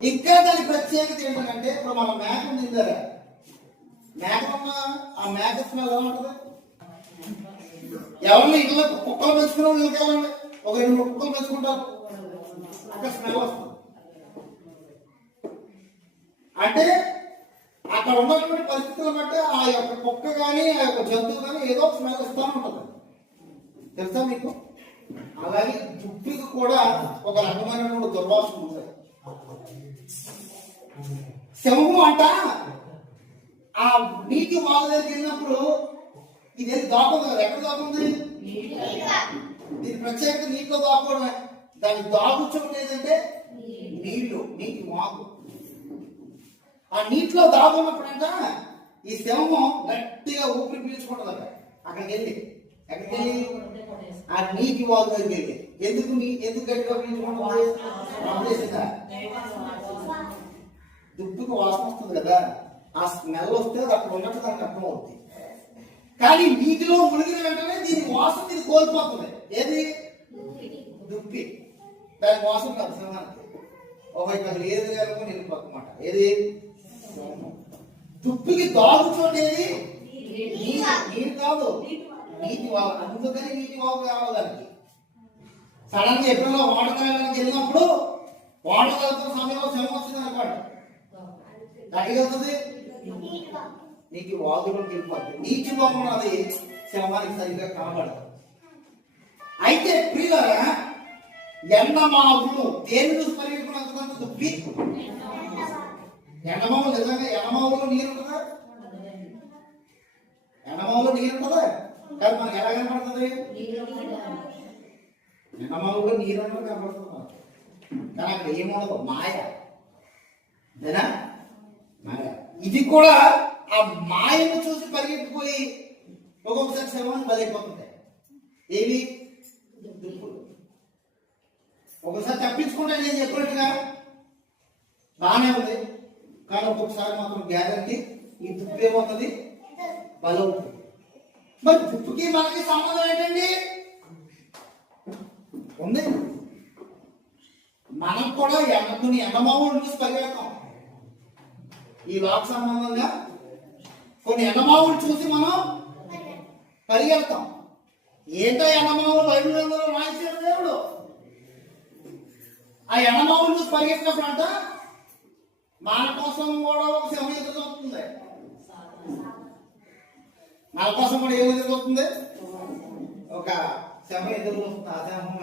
ఇంకా దాని ప్రత్యేకత ఏంటంటే ఇప్పుడు మన మేక ఉంది ఇందాక మేక ఉన్న ఆ మేక స్మెల్ ఎలా ఉంటుంది? ఎవరిని ఇళ్ళ కుక్కలు పెంచుకున్న ఇంకెళ్ళండి ఒక 2-3 కుక్కలు పెంచుకుంటారు అక్కడ స్మెల్ వస్తుంది. అంటే అక్కడ ఉన్నటువంటి పరిస్థితులను బట్టి ఆ యొక్క కుక్క కానీ ఆ యొక్క జంతువు కానీ ఏదో స్మెల్ ఇస్తూ ఉంటుంది. తెలుసా మీకు? అలాగే దుప్పికి కూడా ఒక రకమైనటువంటి దుర్వాసన ఉంటుంది. సింహం అంట ఆ నీటి వాగు దగ్గరికి వెళ్ళినప్పుడు ఇది దాకుంది కదా, ఎక్కడ దాకుంది? దీని ప్రత్యేకత నీటిలో దాక్కోవడమే. దాని దాగు చోటు ఏదంటే నీళ్లు, నీటి వాగు. ఆ నీటిలో దాగున్నప్పుడంట ఈ సింహం గట్టిగా ఊపిరి పీల్చుకుంటుంది అక్కడ. అక్కడికి వెళ్ళి ఎక్కడికి వెళ్ళి ఆ నీటి వాగు దగ్గరికి వెళ్ళి ఎందుకు గట్టిగా పీల్చుకుంటుంది? దుప్పుకు వాసన వస్తుంది కదా, ఆ స్మెల్ వస్తే అక్కడ ఉన్నట్టు దానికి అర్థం అవుతుంది. కానీ నీటిలో మునిగిన వెంటనే దీని వాసన ఇది కోల్పోతుంది. ఏది? దుప్పి. దాని వాసన కాదు సింహానికి. ఇక్కడ ఏది కలుగుని వెళ్ళిపోతున్నమాట. ఏది? దుప్పికి దాగు చోటు ఏది? నీరు కాదు, నీటి వాగు. అందుకని నీటి వాగు కావాలి దానికి. సడన్ గా ఎప్పుడో వాడకాయడానికి వెళ్ళినప్పుడు వాటర్ వెళ్తున్న సమయంలో సింహం వచ్చింది అనుకోండి, ఎక్కడికి వెళ్తుంది? నీటి వాగులోకి వెళ్ళిపోతుంది. నీటి వాగు అది సింహానికి సరిగ్గా కనబడదు. అయితే ప్రియులారా, ఎండమావులు దేని చూసి పరిగెత్తుకున్నంత దుప్పి. ఎండమావులు నిజంగా ఎండమావులో నీరు ఉంటుందా? ఎండమావులో నీరు ఉంటుందా? కానీ మనకు ఎలా కనబడుతుంది? ఎండమావులో నీరు అన్నది కనబడుతుంది. కానీ అక్కడ ఏముండదు, మాయ. అంతేనా? మాయ. ఇది కూడా ఆ మాయను చూసి పరిగెత్తిపోయి ఒక్కొక్కసారి సింహాన్ని బలైపోతుంది. ఏవి? దుప్పులు. ఒకసారి తప్పించుకుంటే నేను చెప్పినట్టుగా బాగానే ఉంది, కానీ ఒక్కొక్కసారి మాత్రం గ్యారంటీ ఈ దుప్పు ఏమవుతుంది? బలవుతుంది. మరి దుప్పుకి మనకి సంబంధం ఏంటండి? ఉంది. మనం కూడా కొన్ని ఎండమావులు చూసి పరిగెడతాం. ఈ వాక్ సంబంధంగా కొన్ని ఎండమావులు చూసి మనం పరిగెడతాం. ఏంటో ఎండమావులు బైబిల్లో రాయించాడు దేవుడు. ఆ ఎండమావులు చూసి పరిగెత్తినప్పుడు అంట మన కోసం కూడా ఒక సింహం ఎదురు చూస్తుంది. మన కోసం కూడా ఏమి ఎదురు చూస్తుంది? ఒక సింహం ఎదురు చూస్తుంది. ఆ సింహం